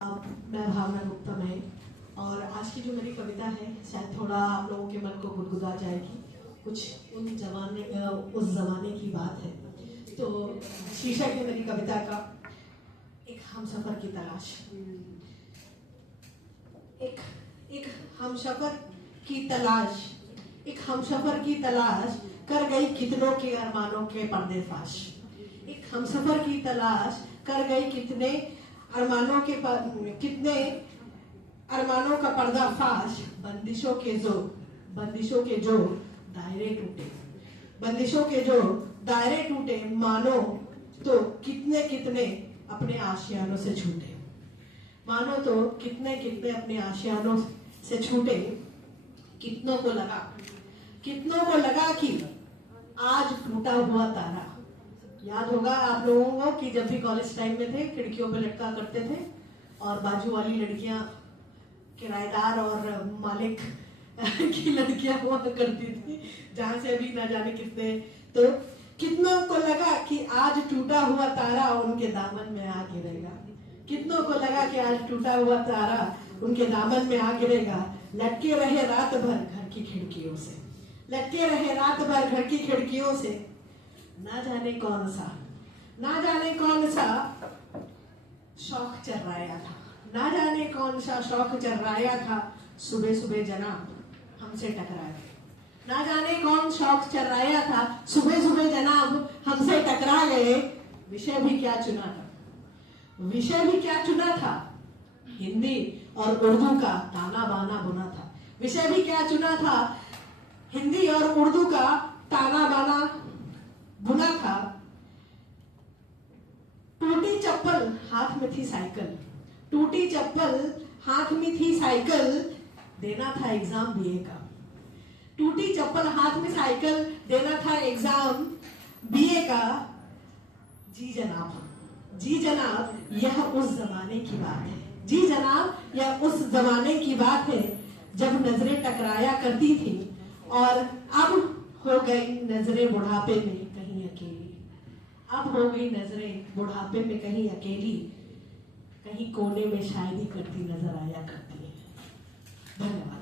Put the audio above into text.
मैं भावना गुप्ता में और आज की जो मेरी कविता है शायद थोड़ा आप लोगों के मन को गुदगुदा जाएगी। कुछ उस जमाने की बात है। तो शीर्षक है मेरी कविता का एक हमसफर की तलाश। एक हमसफर की तलाश, एक हमसफर की तलाश कर गई कितनों के अरमानों के पर्देफाश। एक हमसफर की तलाश कर गई कितने अरमानों का पर्दाफाश। बंदिशों के जो दायरे टूटे, बंदिशों के जो दायरे टूटे, मानो तो कितने कितने अपने आशियानों से छूटे, मानो तो कितने कितने अपने आशियानों से छूटे। कितनों को लगा कि आज टूटा हुआ तारा। याद होगा आप लोगों को कि जब भी कॉलेज टाइम में थे खिड़कियों पे लटका करते थे और बाजू वाली लड़कियां किराएदार और मालिक की लड़कियां हुआ करती थी, जहां से अभी ना जाने कितने। तो कितनों को लगा कि आज टूटा हुआ तारा उनके दामन में आ गिरेगा। कितनों को लगा कि आज टूटा हुआ तारा उनके दामन में आ गिरेगा। लटके रहे रात भर घर की खिड़कियों से, लटके रहे रात भर घर की खिड़कियों से। ना जाने कौन सा शौक चर्राया था, ना जाने कौन सा शौक चर्राया था। सुबह सुबह जनाब हमसे टकरा गए, ना जाने कौन शौक चर्राया था। सुबह सुबह जनाब हमसे टकरा गए। विषय भी क्या चुना था, हिंदी और उर्दू का ताना बाना बुना था। विषय भी क्या चुना था, हिंदी और उर्दू का ताना बाना बुना था। टूटी चप्पल हाथ में थी साइकिल, टूटी चप्पल हाथ में थी साइकिल। देना था एग्जाम बीए का, टूटी चप्पल हाथ में साइकिल। देना था एग्जाम बीए का। जी जनाब यह उस जमाने की बात है। जी जनाब यह उस जमाने की बात है जब नजरें टकराया करती थी और अब हो गई नजरें बुढ़ापे में कहीं अकेली। अब हो गई नजरें बुढ़ापे में कहीं अकेली, कहीं कोने में शायरी करती नजर आया करती है। धन्यवाद।